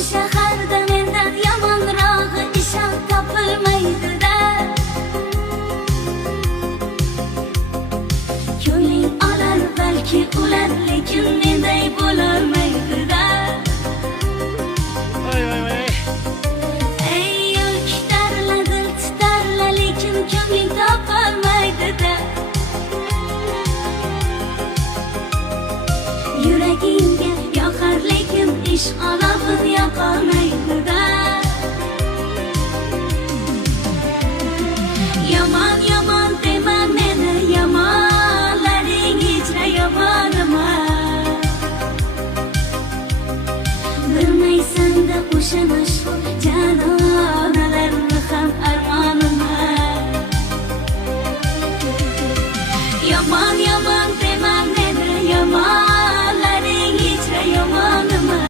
shaharda mendan yomonrog'i ishon topilmaydi-da. Ko'ngling olar balki ular, lekin menday bo'lolmaydi-da. Ey yo'lkitarla, dil titarla, lekin ko'ngling topolmaydi-da. Yuragingga yoqar, lekin ishq olovin yoqolmaydi-da. Yomon yomon dema meni, yomonlaring hijra yomon emas. Bilmaysan-da o'sha